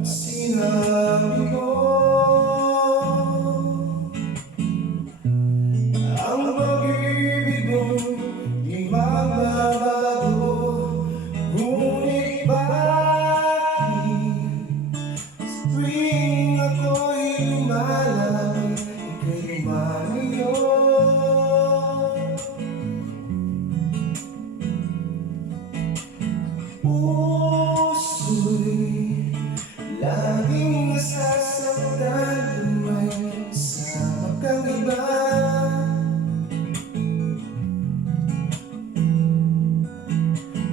Sinabi mo ang pag-ibig mo di magbabago, ngunit bakit tuwing ako'y lumalapit, ika'y lumalayo? Puso'y laging nasasaktan, may kasama kang iba.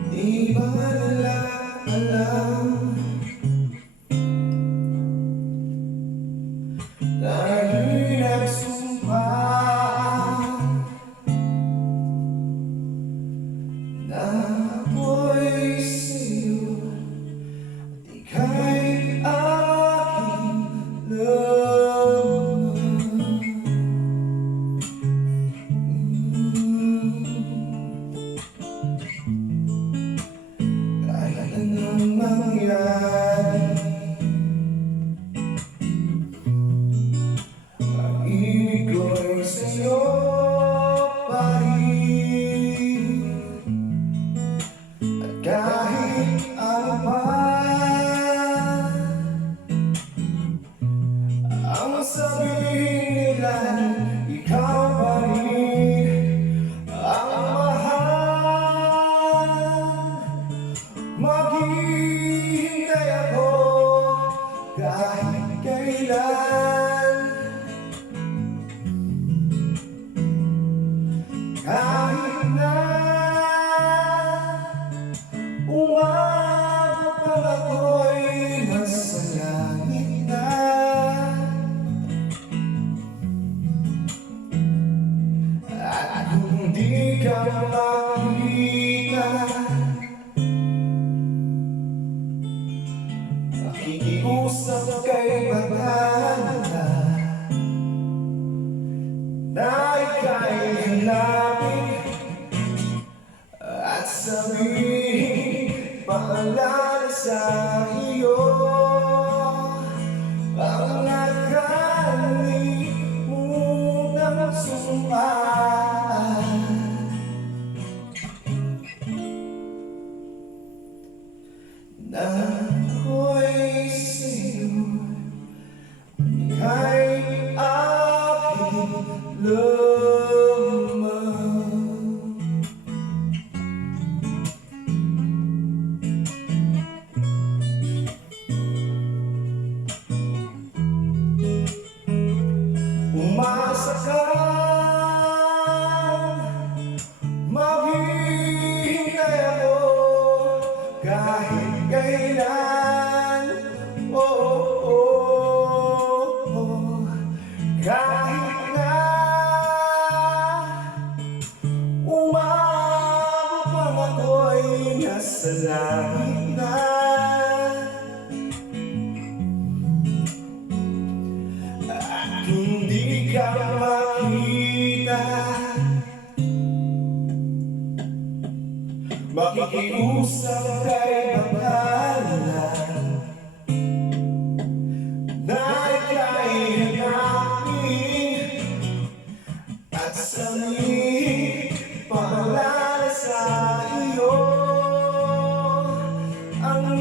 Di ba nila alam? Tayo'y nagsumpa na ako'y sa'yo at ika'y aking laman. Kahit anong mangyari, pag-ibig ko'y sa'yo pa rin. At kahit ano pa ang sabihin nila, ikaw pa rin ang mahal. Maghihintay ako kahit kailan, kahit na umabot pang ako'y nasa langit na. At kung di ka makita, makikiusap kay Maganda na ika'y hanapin at sabihin paalala sa iyo ang nakalimutan sumpa na ako'y sa'yo, ika'y aking laman. Umasa ka, maghihintay ako kahit kailan. Oh, oh, oh, oh. Kahit na umabot pang ako'y nasa langit na. At hindi ka makita, makikiusap kay Maganda na ika'y hanapin at sabihin paalala sa iyo ang